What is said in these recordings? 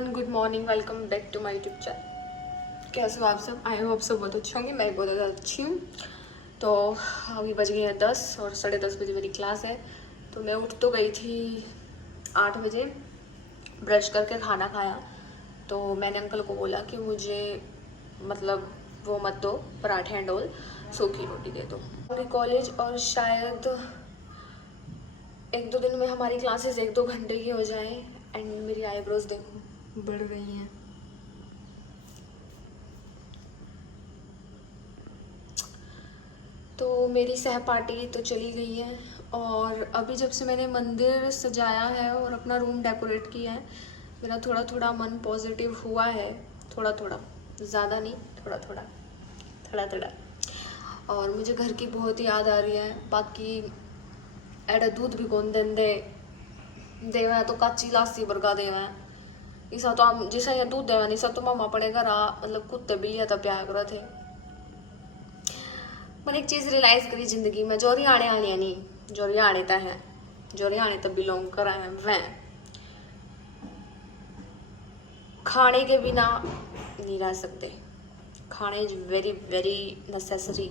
Everyone, good morning. Welcome back to my YouTube channel. कैसे हो आप सब? आई होप सब बहुत अच्छे होंगे। मैं बहुत ज़्यादा अच्छी हूँ। तो अभी बज गए हैं 10 और 10:30 बजे मेरी क्लास है। तो मैं उठ तो गई थी 8 बजे, ब्रश करके खाना खाया। तो मैंने अंकल को बोला कि मुझे मतलब वो मत दो, पराठे एंड ऑल, सूखी रोटी दे दो। पूरी कॉलेज और शायद 1-2 दिन में हमारी क्लासेस 1-2 घंटे की हो जाएं। एंड मेरी आईब्रोज देखो बढ़ रही हैं। तो मेरी सहपाठी तो चली गई है और अभी जब से मैंने मंदिर सजाया है और अपना रूम डेकोरेट किया है, मेरा थोड़ा थोड़ा मन पॉजिटिव हुआ है। थोड़ा थोड़ा, ज़्यादा नहीं, थोड़ा थोड़ा थोड़ा थोड़ा। और मुझे घर की बहुत याद आ रही है। बाकी एडे दूध भी कौन देंदे देवे तो काची लासी बरगा देवे इसा तो हम जिसा ये दूध देवे निसा तो मामा अपने घर मतलब कुत्ते बिल्लियां तो प्यार करे थे। पर एक चीज रियलाइज करी जिंदगी में, जोरी आने आने नहीं, जोरी आने तक है, जोरी आने तक बिलोंग करा है। वह खाने के बिना नहीं रह सकते। खाने is very very necessary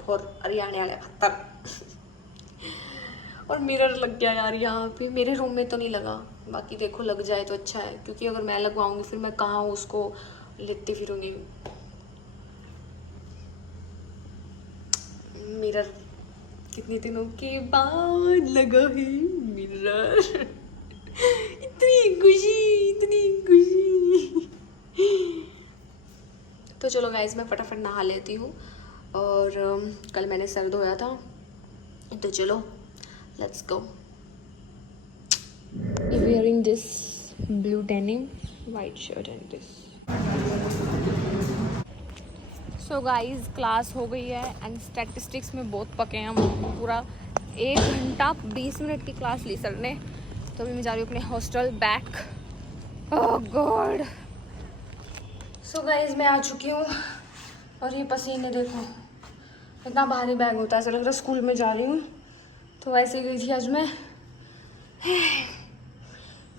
for Haryana वाले खतर। और मिरर लग गया यार यहाँ पे, मेरे रूम में तो नहीं लगा। बाकी देखो लग जाए तो अच्छा है, क्योंकि अगर मैं लगवाऊंगी फिर मैं कहाँ उसको लिखती फिरूंगी। मिरर कितने दिनों के बाद लगा है मिरर। इतनी खुशी, इतनी खुशी। तो चलो गाइस, मैं फटाफट नहा लेती हूँ। और कल मैंने सर धोया था, तो चलो let's go. Wearing this blue denim, white shirt and this. So guys, class हो गई है एंड स्टैटिस्टिक्स में बहुत पके हैं हम। पूरा 1 घंटा 20 मिनट की क्लास ली सर ने। तो अभी मैं जा रही हूँ अपने हॉस्टल बैक। ओह गॉड। सो गाइस, मैं आ चुकी हूँ और ये पसीने देखो, इतना भारी बैग होता है, ऐसा लग रहा है स्कूल में जा रही हूँ। तो वैसे गई थी आज मैं,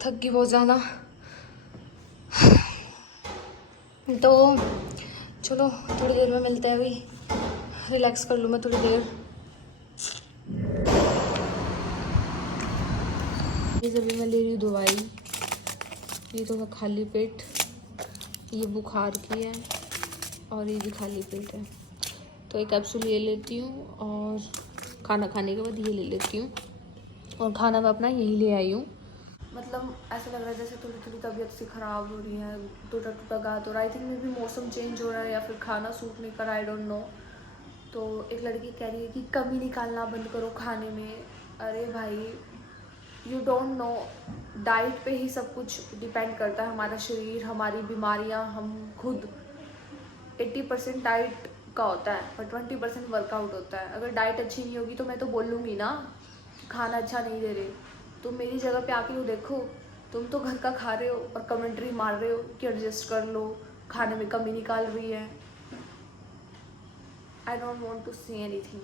थक गई बहुत ज़्यादा। तो चलो थोड़ी देर में मिलते हैं, अभी रिलैक्स कर लूँ मैं थोड़ी देर। ये अभी मैं ले रही हूँ दवाई, ये तो है खाली पेट, ये बुखार की है और ये भी खाली पेट है। तो एक कैप्सूल ये लेती हूँ और खाना खाने के बाद ये ले लेती हूँ। और खाना मैं अपना यही ले आई हूँ। मतलब ऐसा लग रहा है जैसे थोड़ी थोड़ी तबीयत सी ख़राब हो रही है, टूटा टूटा गात हो रहा है। आई थिंक मे भी मौसम चेंज हो रहा है या फिर खाना सूट नहीं कर रहा, आई डोंट नो। तो एक लड़की कह रही है कि कमी निकालना बंद करो खाने में। अरे भाई, यू डोंट नो, डाइट पे ही सब कुछ डिपेंड करता है। हमारा शरीर, हमारी बीमारियां, हम खुद 80% डाइट का होता है और 20% वर्कआउट होता है। अगर डाइट अच्छी नहीं होगी तो मैं तो बोलूँगी ना कि खाना अच्छा नहीं दे रहे। तुम मेरी जगह पे आके देखो, तुम तो घर का खा रहे हो और कमेंट्री मार रहे हो कि एडजस्ट कर लो, खाने में कमी निकाल रही है। I don't want to say anything,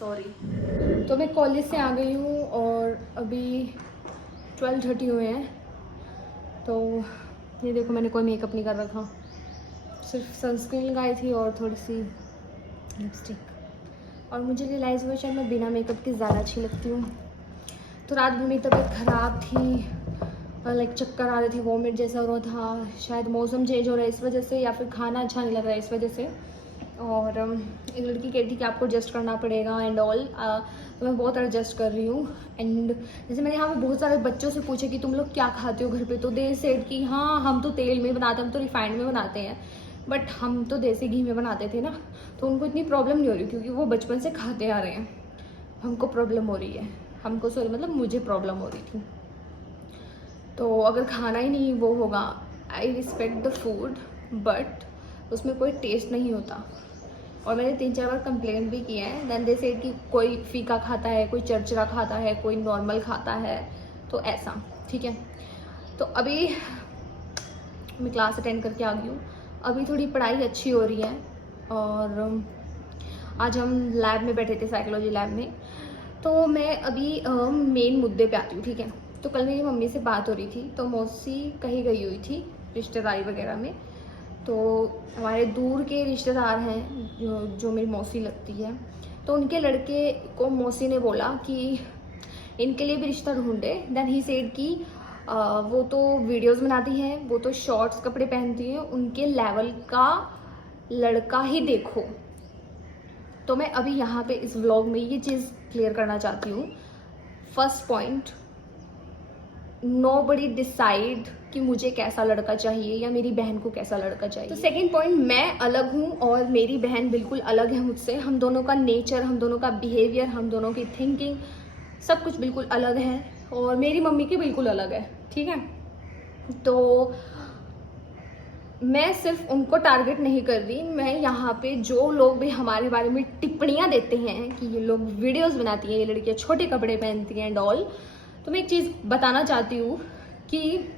sorry. तो मैं कॉलेज से आ गई हूँ और अभी 12:30 हुए हैं। तो ये देखो, मैंने कोई मेकअप नहीं कर रखा, सिर्फ सनस्क्रीन लगाई थी और थोड़ी सी लिपस्टिक। और मुझे रियलाइज़ हुआ शायद मैं बिना मेकअप के ज़्यादा अच्छी लगती हूँ। तो रात में मेरी तबीयत ख़राब थी, लाइक चक्कर आ रही थी, वॉमिट जैसा हो रहा था। शायद मौसम चेंज हो रहा है इस वजह से, या फिर खाना अच्छा नहीं लग रहा है इस वजह से। और एक लड़की कह रही थी कि आपको एडजस्ट करना पड़ेगा एंड ऑल। तो मैं बहुत एडजस्ट कर रही हूँ। एंड जैसे मैंने यहाँ पे बहुत सारे बच्चों से पूछा कि तुम लोग क्या खाते हो घर पे, तो दे सेड कि हाँ हम तो तेल में बनाते हैं, हम तो रिफाइंड में बनाते हैं, बट हम तो देसी घी में बनाते थे ना। तो उनको इतनी प्रॉब्लम नहीं हो रही क्योंकि वो बचपन से खाते आ रहे हैं। हमको प्रॉब्लम हो रही है, हमको सॉरी मतलब मुझे प्रॉब्लम हो रही थी। तो अगर खाना ही नहीं वो होगा, I respect the food, but उसमें कोई टेस्ट नहीं होता। और मैंने 3-4 बार कंप्लेंट भी किया है। देन दे सेड कि कोई फीका खाता है, कोई चरचरा खाता है, कोई नॉर्मल खाता है, तो ऐसा ठीक है। तो अभी मैं क्लास अटेंड करके आ गई हूँ। अभी थोड़ी पढ़ाई अच्छी हो रही है और आज हम लैब में बैठे थे, साइकोलॉजी लैब में। तो मैं अभी मेन मुद्दे पे आती हूँ, ठीक है। तो कल मेरी मम्मी से बात हो रही थी, तो मौसी कहीं गई हुई थी रिश्तेदारी वगैरह में। तो हमारे दूर के रिश्तेदार हैं जो मेरी मौसी लगती है, तो उनके लड़के को मौसी ने बोला कि इनके लिए भी रिश्ता ढूंढे। देन ही सेड कि वो तो वीडियोस बनाती हैं, वो तो शॉर्ट्स कपड़े पहनती हैं, उनके लेवल का लड़का ही देखो। तो मैं अभी यहाँ पे इस व्लॉग में ये चीज़ क्लियर करना चाहती हूँ। फर्स्ट पॉइंट, नोबडी डिसाइड कि मुझे कैसा लड़का चाहिए या मेरी बहन को कैसा लड़का चाहिए। तो सेकंड पॉइंट, मैं अलग हूँ और मेरी बहन बिल्कुल अलग है मुझसे। हम दोनों का नेचर, हम दोनों का बिहेवियर, हम दोनों की थिंकिंग, सब कुछ बिल्कुल अलग है और मेरी मम्मी की बिल्कुल अलग है, ठीक है। तो मैं सिर्फ उनको टारगेट नहीं कर रही, मैं यहाँ पे जो लोग भी हमारे बारे में टिप्पणियाँ देते हैं कि ये लोग वीडियोस बनाती हैं, ये लड़कियाँ छोटे कपड़े पहनती हैं डॉल, तो मैं एक चीज़ बताना चाहती हूँ कि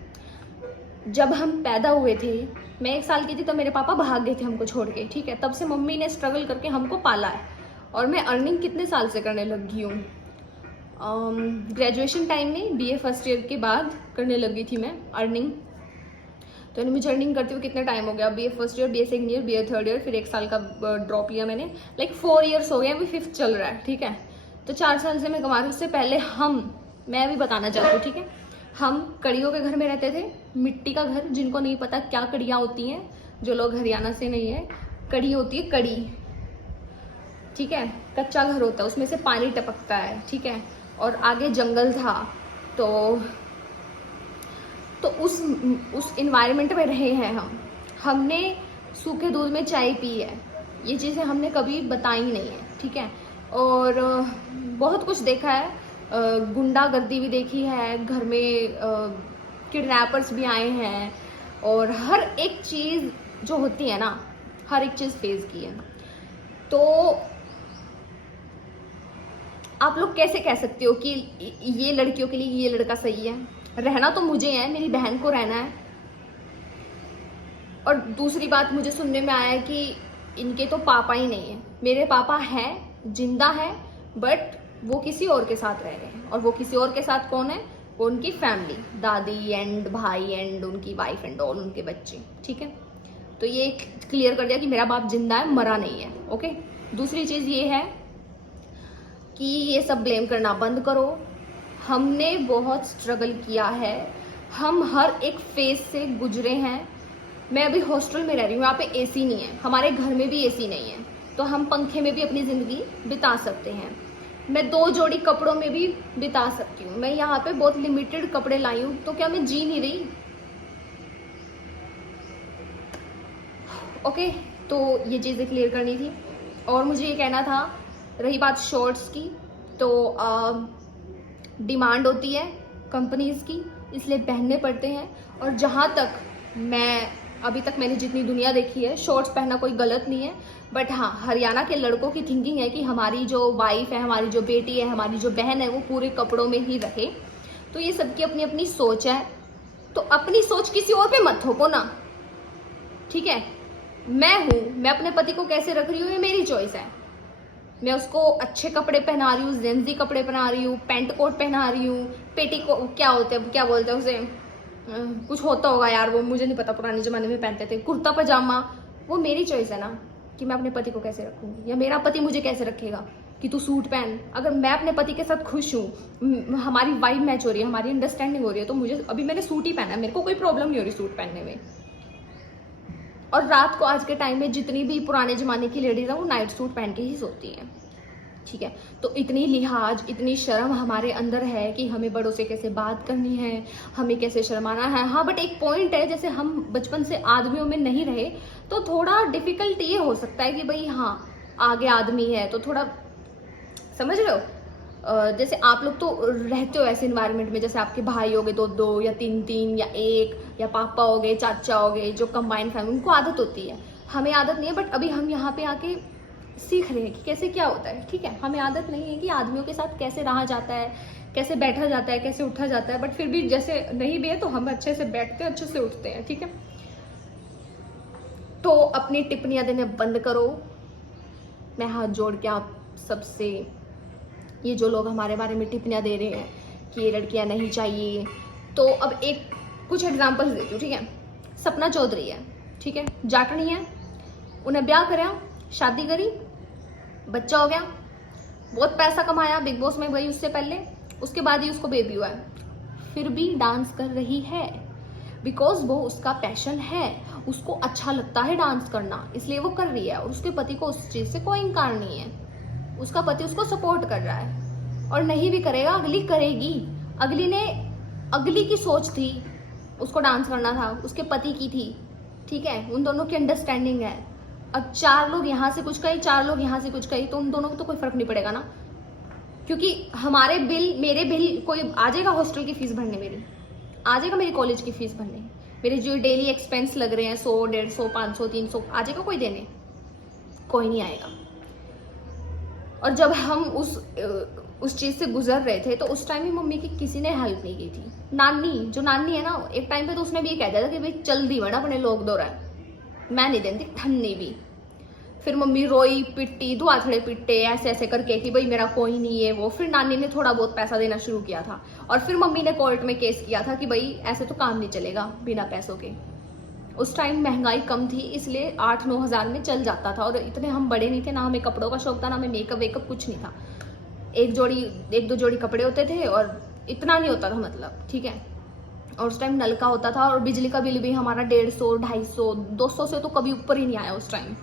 जब हम पैदा हुए थे, मैं 1 साल की थी, तो मेरे पापा भाग गए थे हमको छोड़ के, ठीक है। तब से मम्मी ने स्ट्रगल करके हमको पाला है और मैं अर्निंग कितने साल से करने लगी हूँ। ग्रेजुएशन टाइम में बीए फर्स्ट ईयर के बाद करने लगी थी मैं अर्निंग। तो मुझे अर्निंग करते हुए कितना टाइम हो गया, BA first year, BA second year, BA third year, फिर 1 साल का ड्रॉप लिया मैंने, लाइक 4 इयर्स हो गए, अभी 5th चल रहा है, ठीक है। तो 4 साल से मैं कमा रही हूँ। उससे पहले मैं अभी बताना चाहती हूँ, ठीक है। हम कड़ियों के घर में रहते थे, मिट्टी का घर, जिनको नहीं पता क्या कड़ियाँ होती हैं, जो लोग हरियाणा से नहीं है, कड़ी होती है कड़ी, ठीक है। कच्चा घर होता है, उसमें से पानी टपकता है, ठीक है, और आगे जंगल था। तो उस इन्वायरमेंट में रहे हैं हमने सूखे दूध में चाय पी है, ये चीज़ें हमने कभी बताई नहीं है, ठीक है। और बहुत कुछ देखा है, गुंडागर्दी भी देखी है, घर में किडनैपर्स भी आए हैं, और हर एक चीज़ जो होती है ना, हर एक चीज़ फेस की है। तो आप लोग कैसे कह सकते हो कि ये लड़कियों के लिए ये लड़का सही है? रहना तो मुझे है, मेरी बहन को रहना है। और दूसरी बात, मुझे सुनने में आया है कि इनके तो पापा ही नहीं है। मेरे पापा हैं, जिंदा है, बट वो किसी और के साथ रह रहे हैं। और वो किसी और के साथ कौन है? वो उनकी फैमिली, दादी एंड भाई एंड उनकी वाइफ एंड ऑल, उनके बच्चे, ठीक है। तो ये क्लियर कर दिया कि मेरा बाप जिंदा है, मरा नहीं है, ओके। दूसरी चीज़ ये है कि ये सब ब्लेम करना बंद करो। हमने बहुत स्ट्रगल किया है, हम हर एक फेज से गुजरे हैं। मैं अभी हॉस्टल में रह रही हूँ, यहाँ पे एसी नहीं है, हमारे घर में भी एसी नहीं है, तो हम पंखे में भी अपनी ज़िंदगी बिता सकते हैं। मैं 2 जोड़ी कपड़ों में भी बिता सकती हूँ। मैं यहाँ पे बहुत लिमिटेड कपड़े लाई हूँ, तो क्या मैं जी नहीं रही? ओके, तो ये चीज़ें क्लियर करनी थी। और मुझे ये कहना था, रही बात शॉर्ट्स की, तो डिमांड होती है कंपनीज की, इसलिए पहनने पड़ते हैं। और जहाँ तक अभी तक मैंने जितनी दुनिया देखी है, शॉर्ट्स पहनना कोई गलत नहीं है, बट हाँ, हरियाणा के लड़कों की थिंकिंग है कि हमारी जो वाइफ है, हमारी जो बेटी है, हमारी जो बहन है, वो पूरे कपड़ों में ही रहे। तो ये सबकी अपनी अपनी सोच है, तो अपनी सोच किसी और पे मत थोपो ना, ठीक है। मैं अपने पति को कैसे रख रही हूँ, ये मेरी चॉइस है। मैं उसको अच्छे कपड़े पहना रही हूँ, जेंजी कपड़े पहना रही हूँ, पैंट कोट पहना रही हूँ, पेटी को क्या बोलते हैं उसे, कुछ होता होगा यार, वो मुझे नहीं पता, पुराने ज़माने में पहनते थे, कुर्ता पजामा। वो मेरी चॉइस है ना कि मैं अपने पति को कैसे रखूँगी, या मेरा पति मुझे कैसे रखेगा कि तू सूट पहन। अगर मैं अपने पति के साथ खुश हूँ, हमारी वाइब मैच हो रही है, हमारी अंडरस्टैंडिंग हो रही है, तो मुझे, अभी मैंने सूट ही पहना है, मेरे को कोई प्रॉब्लम नहीं हो रही सूट पहनने में। और रात को आज के टाइम में जितनी भी पुराने ज़माने की लेडीज़ हैं, वो नाइट सूट पहन के ही सोती हैं, ठीक है। तो इतनी लिहाज, इतनी शर्म हमारे अंदर है कि हमें बड़ों से कैसे बात करनी है, हमें कैसे शर्माना है। हाँ, बट एक पॉइंट है, जैसे हम बचपन से आदमियों में नहीं रहे, तो थोड़ा डिफिकल्ट ये हो सकता है कि भाई हाँ, आगे आदमी है तो थोड़ा, समझ रहे हो, जैसे आप लोग तो रहते हो ऐसे इन्वायरमेंट में, जैसे आपके भाई हो गए 2-2 या 3-3 या 1, या पापा हो गए, चाचा हो गए, जो कंबाइंड फैमिली, उनको आदत होती है। हमें आदत नहीं है, बट अभी हम यहाँ पे आके सीख रहे हैं कि कैसे क्या होता है, ठीक है। हमें आदत नहीं है कि आदमियों के साथ कैसे रहा जाता है, कैसे बैठा जाता है, कैसे उठा जाता है, बट फिर भी जैसे नहीं भी है तो हम अच्छे से बैठते हैं, अच्छे से उठते हैं, ठीक है। तो अपनी टिप्पणियां देने बंद करो। मैं हाथ जोड़ के आप सबसे, ये जो लोग हमारे बारे में टिप्पणियां दे रहे हैं कि ये लड़कियां नहीं चाहिए, तो अब कुछ एग्जाम्पल्स देती हूँ, ठीक है। सपना चौधरी है, ठीक है, जाटनी है, उन्हें ब्याह कराया, शादी करी, बच्चा हो गया, बहुत पैसा कमाया, बिग बॉस में गई उससे पहले, उसके बाद ही उसको बेबी हुआ है, फिर भी डांस कर रही है बिकॉज वो उसका पैशन है, उसको अच्छा लगता है डांस करना, इसलिए वो कर रही है। और उसके पति को उस चीज़ से कोई इनकार नहीं है, उसका पति उसको सपोर्ट कर रहा है, और नहीं भी करेगा, अगली करेगी। अगली की सोच थी, उसको डांस करना था, उसके पति की थी, ठीक है, उन दोनों की अंडरस्टैंडिंग है। अब 4 लोग यहाँ से कुछ कहे, 4 लोग यहाँ से कुछ कहे, तो उन दोनों को तो कोई फर्क नहीं पड़ेगा ना, क्योंकि हमारे बिल, मेरे बिल, कोई आ जाएगा हॉस्टल की फीस भरने, मेरी आ जाएगा, मेरी कॉलेज की फीस भरने, मेरे जो डेली एक्सपेंस लग रहे हैं 100, 150, 500, 300, आ जाएगा कोई देने? कोई नहीं आएगा। और जब हम उस चीज़ से गुजर रहे थे, तो उस टाइम भी मम्मी की किसी ने हेल्प नहीं की थी। नानी है ना, एक टाइम पे तो उसने भी ये कह दिया था कि भाई चल दी बड़ा अपने लोग दो रहा है, मैं नहीं देती ठन्नी भी। फिर मम्मी रोई पिट्टी, दुआथड़े पिट्टे, ऐसे ऐसे करके कि भाई मेरा कोई नहीं है वो। फिर नानी ने थोड़ा बहुत पैसा देना शुरू किया था, और फिर मम्मी ने कोर्ट में केस किया था कि भाई ऐसे तो काम नहीं चलेगा बिना पैसों के। उस टाइम महंगाई कम थी, इसलिए 8-9 हज़ार में चल जाता था, और इतने हम बड़े नहीं थे, ना हमें कपड़ों का शौक था, ना हमें मेकअप वेकअप कुछ नहीं था। एक दो जोड़ी कपड़े होते थे, और इतना नहीं होता था, मतलब, ठीक है। और उस टाइम नल का होता था, और बिजली का बिल भी हमारा 150, 250, 200 से तो कभी ऊपर ही नहीं आया उस टाइम।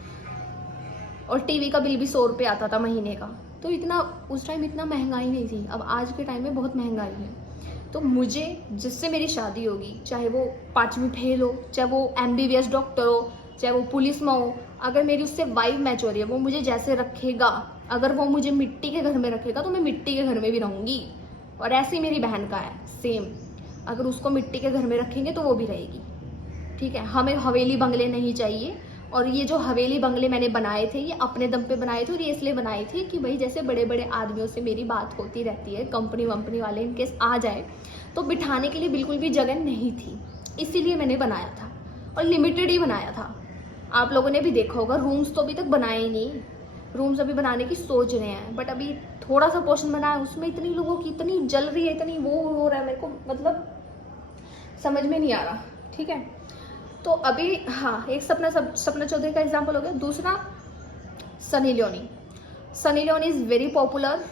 और टीवी का बिल भी 100 रुपये आता था महीने का। तो इतना उस टाइम इतना महंगाई नहीं थी। अब आज के टाइम में बहुत महंगाई है। तो मुझे जिससे मेरी शादी होगी, चाहे वो 5वीं फेल हो, चाहे वो MBBS डॉक्टर हो, चाहे वो पुलिस में हो, अगर मेरी उससे वाइब मैच हो रही है, वो मुझे जैसे रखेगा, अगर वो मुझे मिट्टी के घर में रखेगा तो मैं मिट्टी के घर में भी रहूँगी। और ऐसी मेरी बहन का है सेम, अगर उसको मिट्टी के घर में रखेंगे तो वो भी रहेगी, ठीक है। हमें हवेली बंगले नहीं चाहिए। और ये जो हवेली बंगले मैंने बनाए थे, ये अपने दम पे बनाए थे, और ये इसलिए बनाए थे कि भाई जैसे बड़े बड़े आदमियों से मेरी बात होती रहती है, कंपनी वंपनी वाले इनकेस आ जाए तो बिठाने के लिए बिल्कुल भी जगह नहीं थी, इसीलिए मैंने बनाया था, और लिमिटेड ही बनाया था। आप लोगों ने भी देखा होगा, रूम्स तो अभी तक बनाए ही नहीं, रूम्स अभी बनाने की सोच रहे हैं, बट अभी थोड़ा सा पोर्शन बनाया, उसमें इतनी लोगों की इतनी जल रही है, इतनी वो हो रहा है, मेरे को मतलब समझ में नहीं आ रहा, ठीक है। तो अभी हाँ, एक सपना चौधरी का एग्जाम्पल हो गया। दूसरा Sunny Leone is very popular.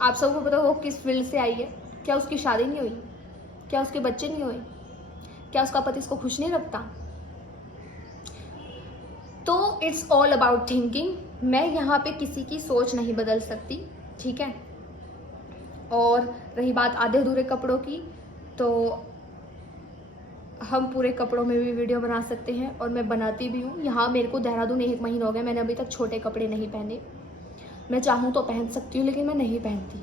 आप सबको पता वो किस फील्ड से आई है? क्या उसकी शादी नहीं हुई? क्या उसके बच्चे नहीं हुए? क्या उसका पति इसको खुश नहीं रखता? तो इट्स ऑल अबाउट थिंकिंग। मैं यहाँ पे किसी की सोच नहीं बदल सकती, ठीक है। और रही बात आधे अधूरे कपड़ों की, तो हम पूरे कपड़ों में भी वीडियो बना सकते हैं, और मैं बनाती भी हूँ। यहाँ मेरे को देहरादून 1 महीना हो गया, मैंने अभी तक छोटे कपड़े नहीं पहने। मैं चाहूँ तो पहन सकती हूँ, लेकिन मैं नहीं पहनती,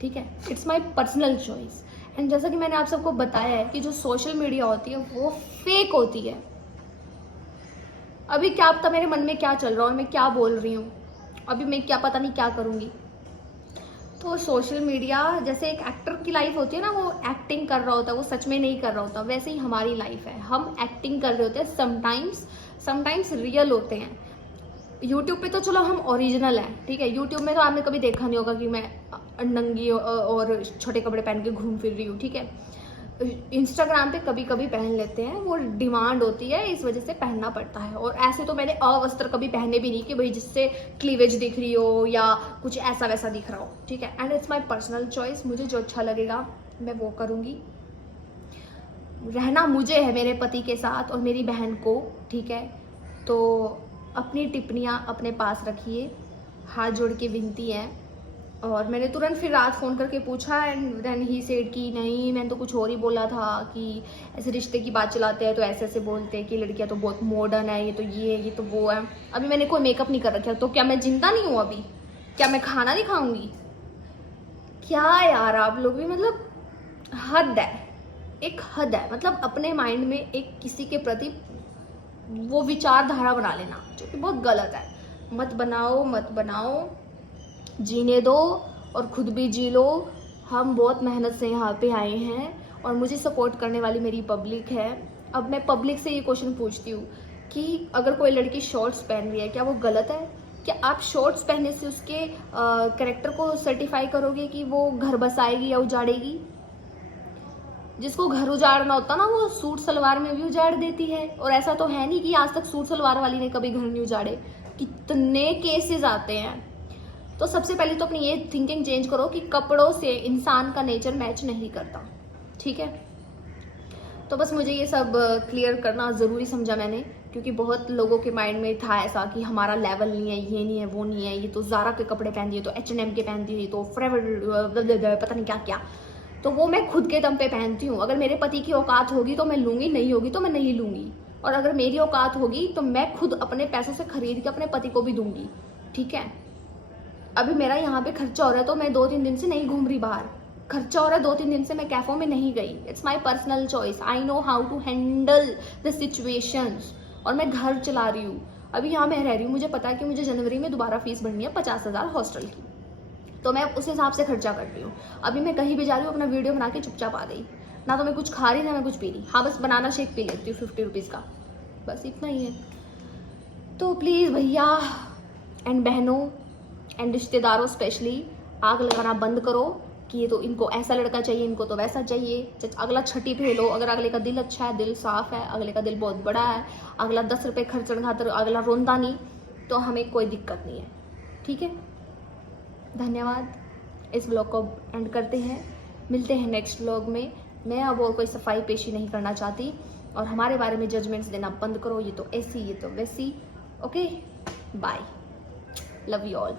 ठीक है। It's my personal choice. And जैसा कि मैंने आप सबको बताया है कि जो सोशल मीडिया होती है वो फेक होती है। अभी क्या पता मेरे मन में क्या चल रहा है और मैं क्या बोल रही हूँ, अभी मैं क्या पता नहीं क्या करूँगी। तो सोशल मीडिया जैसे एक एक्टर की लाइफ होती है ना, वो एक्टिंग कर रहा होता है, वो सच में नहीं कर रहा होता, वैसे ही हमारी लाइफ है। हम एक्टिंग कर रहे होते हैं, समटाइम्स रियल होते हैं। यूट्यूब पे तो चलो हम ओरिजिनल हैं, ठीक है। यूट्यूब में तो आपने कभी देखा नहीं होगा कि मैं नंगी और छोटे कपड़े पहन के घूम फिर रही हूँ, ठीक है। इंस्टाग्राम पे कभी कभी पहन लेते हैं, वो डिमांड होती है, इस वजह से पहनना पड़ता है। और ऐसे तो मैंने अवस्त्र कभी पहने भी नहीं कि भाई जिससे क्लीवेज दिख रही हो या कुछ ऐसा वैसा दिख रहा हो, ठीक है। And it's my personal choice, मुझे जो अच्छा लगेगा मैं वो करूँगी। रहना मुझे है मेरे पति के साथ और मेरी बहन को, ठीक है। तो अपनी टिप्पणियाँ अपने पास रखिए, हाथ जोड़ के विनती है। और मैंने तुरंत फिर रात फ़ोन करके पूछा, एंड देन ही सेड कि नहीं, मैंने तो कुछ और ही बोला था, कि ऐसे रिश्ते की बात चलाते हैं तो ऐसे ऐसे बोलते हैं कि लड़कियां तो बहुत मॉडर्न है, ये तो ये तो वो है। अभी मैंने कोई मेकअप नहीं कर रखा, तो क्या मैं जिंदा नहीं हूँ? अभी क्या मैं खाना नहीं खाऊंगी? क्या यार, आप लोग भी मतलब हद है, एक हद है। मतलब अपने माइंड में एक किसी के प्रति वो विचारधारा बना लेना, जो कि बहुत गलत है। मत बनाओ, जीने दो और खुद भी जी लो। हम बहुत मेहनत से यहाँ पे आए हैं, और मुझे सपोर्ट करने वाली मेरी पब्लिक है। अब मैं पब्लिक से ये क्वेश्चन पूछती हूँ कि अगर कोई लड़की शॉर्ट्स पहन रही है, क्या वो गलत है? क्या आप शॉर्ट्स पहनने से उसके कैरेक्टर को सर्टिफाई करोगे कि वो घर बसाएगी या उजाड़ेगी? जिसको घर उजाड़ना होता ना वो सूट सलवार में भी उजाड़ देती है। और ऐसा तो है नहीं कि आज तक सूट सलवार वाली ने कभी घर नहीं उजाड़े, कितने केसेस आते हैं। तो सबसे पहले तो अपनी ये थिंकिंग चेंज करो कि कपड़ों से इंसान का नेचर मैच नहीं करता, ठीक है। तो बस मुझे ये सब क्लियर करना ज़रूरी समझा मैंने, क्योंकि बहुत लोगों के माइंड में था ऐसा कि हमारा लेवल नहीं है, ये नहीं है, वो नहीं है, ये तो ज़ारा के कपड़े पहनती है, तो H&M के पहनती है, तो फॉरएवर पता नहीं क्या क्या। तो वो मैं खुद के दम पे पहनती हूँ। अगर मेरे पति की औकात होगी तो मैं लूँगी, नहीं होगी तो मैं नहीं लूँगी। और अगर मेरी औकात होगी तो मैं खुद अपने पैसों से खरीद के अपने पति को भी दूँगी, ठीक है। अभी मेरा यहाँ पे खर्चा हो रहा है तो मैं 2-3 दिन से नहीं घूम रही बाहर, खर्चा हो रहा है 2-3 दिन से मैं कैफों में नहीं गई। It's my personal choice, I know how to handle the situations. और मैं घर चला रही हूँ, अभी यहाँ मैं रह रही हूँ, मुझे पता है कि मुझे जनवरी में दोबारा फीस भरनी है 50,000 हॉस्टल की, तो मैं उस हिसाब से खर्चा कर रही हूँ। अभी मैं कहीं भी जा रही हूँ अपना वीडियो बना के चुपचाप आ गई, ना तो मैं कुछ खा रही ना मैं कुछ पी रही। हाँ बस बनाना शेक पी लेती हूँ 50 रुपीज़ का, बस इतना ही है। तो प्लीज़ भैया एंड बहनों एंड रिश्तेदारों स्पेशली आग लगाना बंद करो कि ये तो इनको ऐसा लड़का चाहिए, इनको तो वैसा चाहिए। अगला छठी पे लो, अगर अगले का दिल अच्छा है, दिल साफ है, अगले का दिल बहुत बड़ा है, अगला 10 रुपये खर्चण खातर अगला रोंदा नहीं, तो हमें कोई दिक्कत नहीं है, ठीक है। धन्यवाद, इस ब्लॉग को एंड करते हैं, मिलते हैं नेक्स्ट ब्लॉग में। मैं अब और कोई सफाई पेशी नहीं करना चाहती, और हमारे बारे में जजमेंट्स देना बंद करो, ये तो ऐसी, ये तो वैसी। Okay, bye, love you all.